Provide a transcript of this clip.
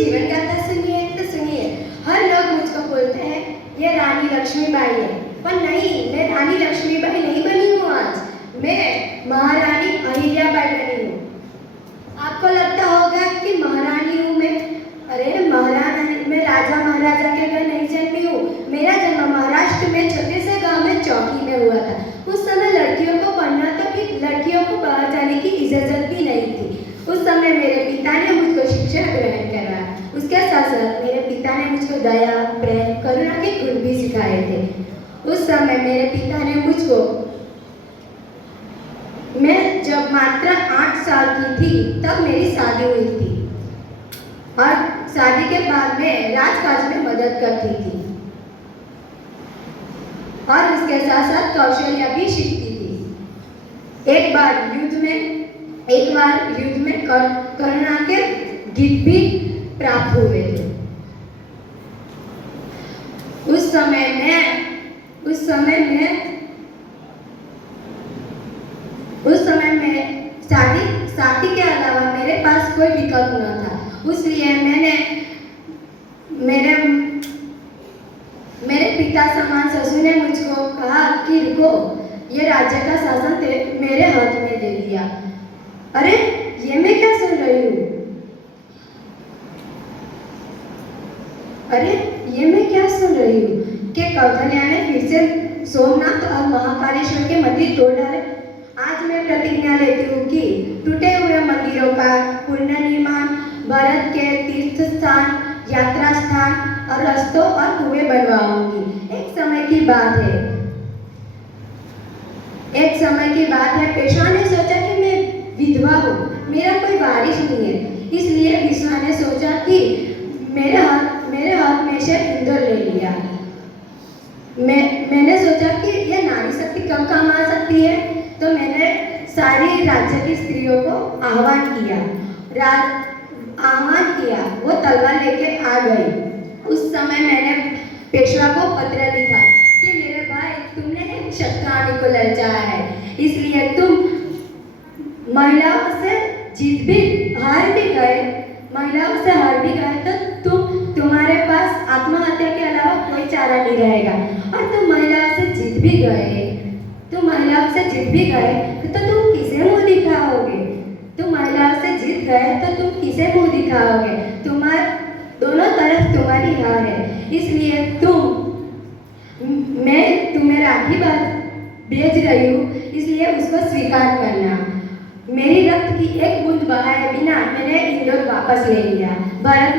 जीवन गाथा सुनिए तो सुनिए। हर लोग मुझको बोलते हैं ये रानी लक्ष्मीबाई है, पर नहीं, मैं रानी लक्ष्मीबाई नहीं बनी हूँ आज, मैं महारानी अहिल्याबाई बनी हूँ। आपको लगता होगा कि महारानी हूँ मैं। अरे महारानी, मैं राजा महाराजा के घर नहीं जन्मी हूँ। मेरा जन्म महाराष्ट्र में छोटे से गांव में चौकी में हुआ था। उस समय लड़कियों को पढ़ना तो भी, लड़कियों को बाहर जाने की इजाजत भी नहीं थी। उस समय मेरे पिता ने मुझको शिक्षा ग्रहण करवाया। उसके साथ साथ मेरे पिता ने मुझको दया, प्रेम, करुणा के गुण भी सिखाए थे। उस समय मेरे पिता ने मुझको, मैं जब मात्र 8 साल की थी तब मेरी शादी हुई थी और शादी के बाद मैं राजकाज में मदद करती थी और उसके साथ साथ कौशल्या भी सीखती थी। एक बार युद्ध में करुणा के गीत भी प्राप्त हुए थे। उस समय में शादी के अलावा मेरे पास कोई विकल्प न था। इसलिए मैंने मेरे पिता समान ससुर ने मुझको कहा कि रुको, ये राज्य का शासन मेरे हाथ में दे दिया। अरे ये मैं क्या सुन रही हूँ? कि कौशल्या ने फिर से सोमनाथ और महाकालेश्वर के मंदिर तोड़ डाले। आज मैं प्रतिज्ञा लेती हूँ कि टूटे हुए मंदिरों का पुनर्निर्माण, भारत के तीर्थ स्थान, यात्रा स्थान और रस्तों और कुएं बनवाऊंगी। एक समय की बात है, पेशवा ने सोचा कि मैं विधवा हूँ, मेरा कोई वारिस नहीं है। इसलिए विश्वा ने सोचा कि मेरे हाथ में से इंदौर ले लिया। मैंने सोचा कि यह नारी शक्ति कम काम आ सकती है, तो मैंने सारी राज्य की स्त्रियों को आह्वान किया। वो तलवार लेके आ गई। उस समय मैंने पेशवा को पत्र लिखा कि मेरे भाई, तुमने एक शतरानी को ललचाया है, इसलिए तुम महिलाओं से हार भी गए तो तुम्हारे पास आत्महत्या के अलावा कोई चारा नहीं रहेगा। और तुम महिलाओं से जीत भी गए तो तुम किसे मुंह दिखाओगे? दोनों तरफ तुम्हारी हार है। इसलिए मैं तुम्हें राखी भेज रही हूँ, इसलिए उसको स्वीकार करना। मेरी रक्त की एक बूंद बहाए बिना मैंने इंदौर वापस ले लिया। भारत